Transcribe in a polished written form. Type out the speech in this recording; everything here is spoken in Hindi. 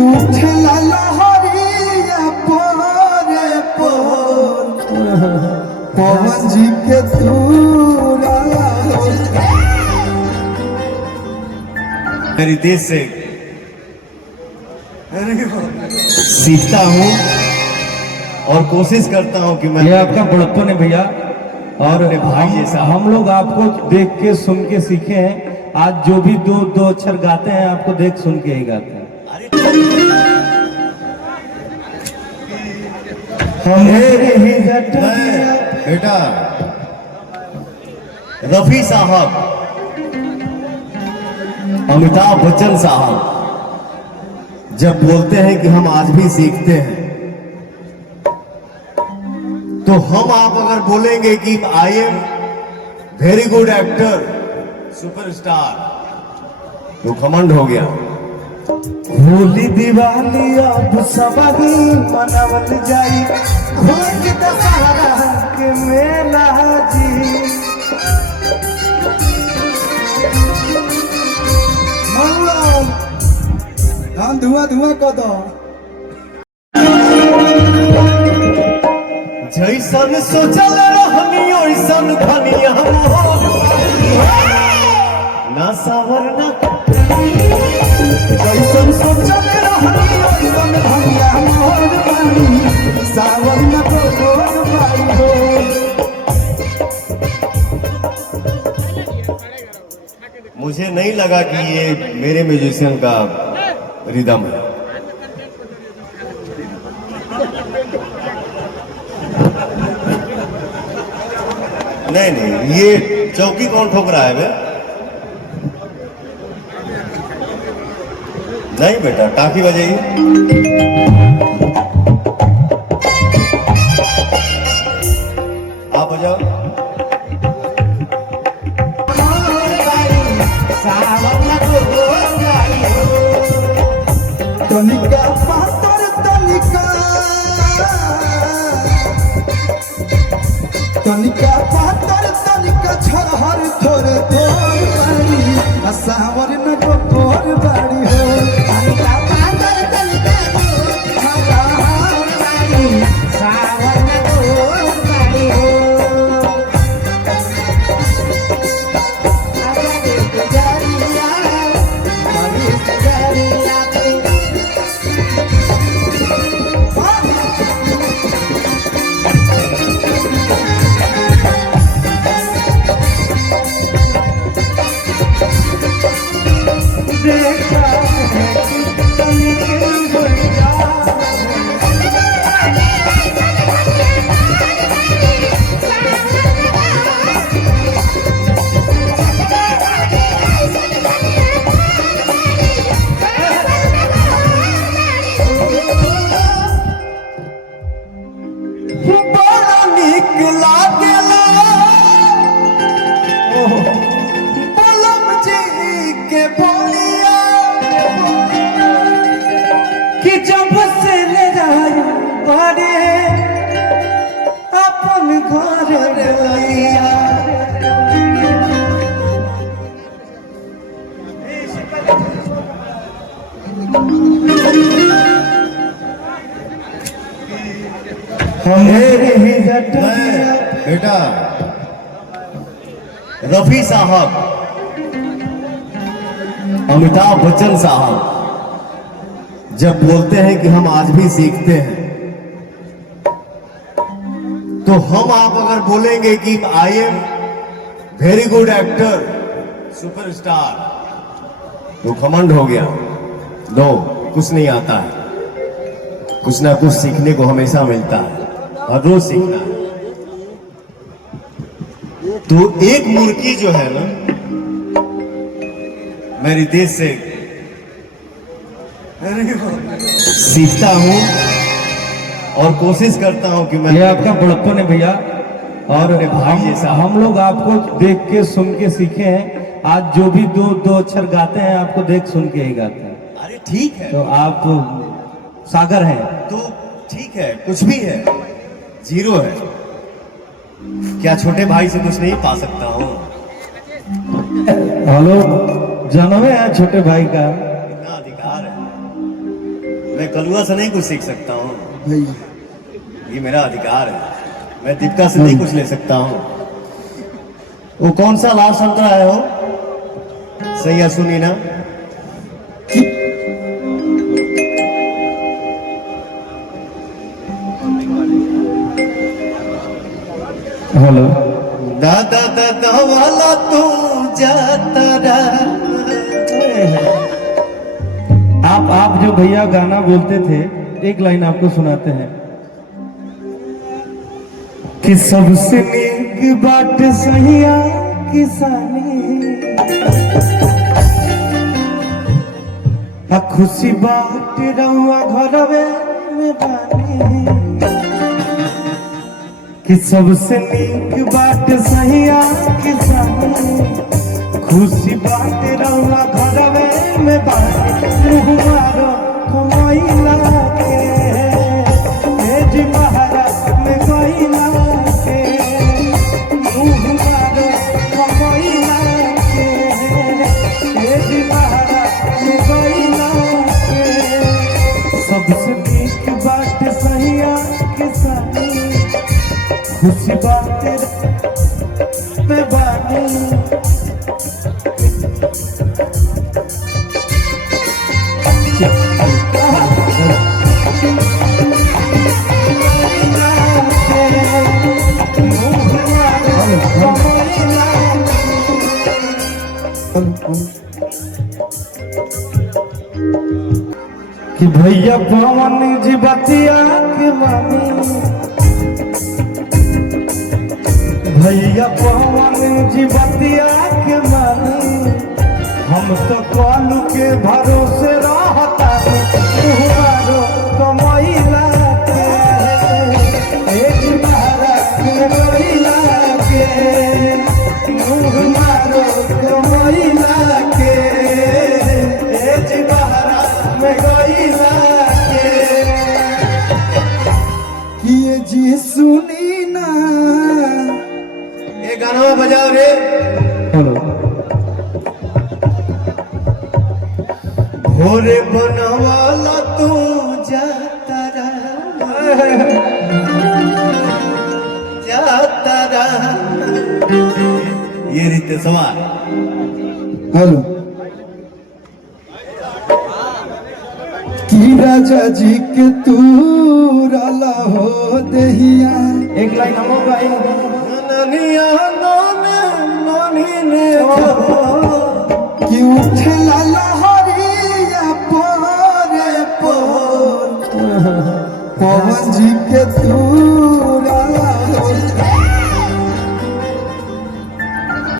उठला लहरिया पोरे पोर पवन जी के तूरा मेरी देश से सीखता हूँ और कोशिश करता हूँ कि मैं ये आपका बड़प्पन है भैया। और अपने भाई जैसा। हम लोग आपको देख के सुन के सीखे हैं। आज जो भी दो अक्षर गाते हैं आपको देख सुन के ही गाते हैं। बेटा रफी साहब, अमिताभ बच्चन साहब जब बोलते हैं कि हम आज भी सीखते हैं, तो हम आप अगर बोलेंगे कि I am very good actor, superstar, तो घमंड हो गया। होली दिवाली अब सबही मनावल जाई, खोज दशहरा के मेला जी। हम धुआं धुआं कर दो। जैसन सोचल रहनी ओइसन धनिया मोहन ना सावर ना, जैसन सोचल रहनी ओइसन धनिया मोहन पानी सावन न कोन पाई हो। मुझे नहीं लगा कि ये मेरे म्यूजिशियन का रिदम है। नहीं नहीं, ये चौकी कौन ठोक रहा है बे? नहीं बेटा, टाकी बजाइए। आप बजाओ। तनिका पातर तनिका, तनिका पातर तनिका छरहर थोड़े तोर बाड़ी, सावर न तोर बाड़ी हो। तनिका पातर तनिका छरहर बाड़ी, सावर न तोर बाड़ी हो। कि जब से ले जाए बारे अपन घर रैया, बेटा रफी साहब, अमिताभ बच्चन साहब जब बोलते हैं कि हम आज भी सीखते हैं, तो हम आप अगर बोलेंगे कि I am very good actor, superstar, तो घमंड हो गया। नो, कुछ नहीं आता है। कुछ ना कुछ सीखने को हमेशा मिलता है और रोज सीखना है। तो एक मुर्गी जो है ना, मेरी देश से सीखता हूँ और कोशिश करता हूँ कि मैं ये आपका बड़प्पन है भैया। और अपने भाई जैसा। हम लोग आपको देख के सुन के सीखे हैं। आज जो भी दो अक्षर गाते हैं आपको देख सुन के ही गाते हैं। अरे ठीक है, तो आप सागर हैं। तो ठीक है, कुछ भी है, जीरो है। क्या छोटे भाई से कुछ नहीं पा सकता हूँ? हेलो, जन्म है छोटे भाई का। इतना अधिकार है। मैं कलुआ से नहीं कुछ सीख सकता हूँ, भैया ये मेरा अधिकार है। मैं दीपिका से नहीं कुछ ले सकता हूँ। वो कौन सा लाल संतरा है वो? सही है, सुनी ना? हेलो, दादा दादा वाला तू जाता रहा। आप जो भैया गाना बोलते थे, एक लाइन आपको सुनाते हैं कि सबसे नीक बात सहिया किसानी, आ खुशी बात रहुआ घरवे में बानी, कि सबसे नीक बात सहिया किसानी, खुशी बात रहुआ घरवे में बानी, मुहमारो कमैला के भेज बहरा में गइला के, मुहमारो कमैला के भेज बहरा में गइला के, सबसे नीक बात सहिया किसानी, खुशी बात में बानी। कि भैया पवन जी बतिया के मानी, भैया पवन जी बतिया के मानी, हम तो कालू के भरोसे रहता तुम्हारो कमैला के, एक बहरा में गइला के, तुम्हारो कमैला के, एक बहरा में गइला के। किए जी सुनी ना, ये गाना बजाओ रे। हेलो, भोरे बनवाला तू जाता रहा, जाता रहा। ये रीते सवाल। हेलो की राजा जी के तू राला हो दहिया, एक लाइन हम गाई। ननिया नोने नोनी ने कि उठे लाला हरिया पोरे पोर, पवन जी के तू